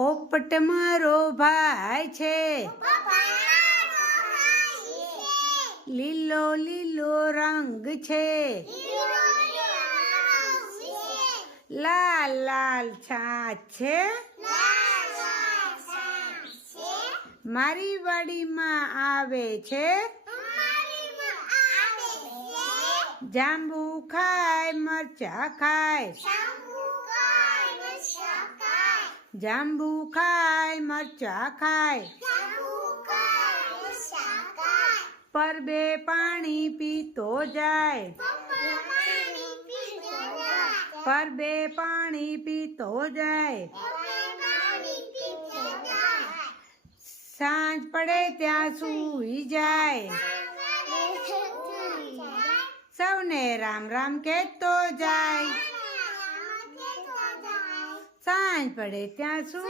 પોપટ મારો ભાઈ છે, લીલો લીલો રંગ છે, લાલ લાલ છાછ છે, મારી વાડીમાં આવે છે, જાંબુ ખાય મરચા ખાય, જાંબુ ખાય મરચા ખાય, પરબે પાણી પીતો જાય, પરબે પાણી પીતો જાય, સાંજ પડે ત્યાં સૂઈ જાય, સૌને રામ રામ કહેતો જાય, સાંજ પડે ત્યાં સૂઈ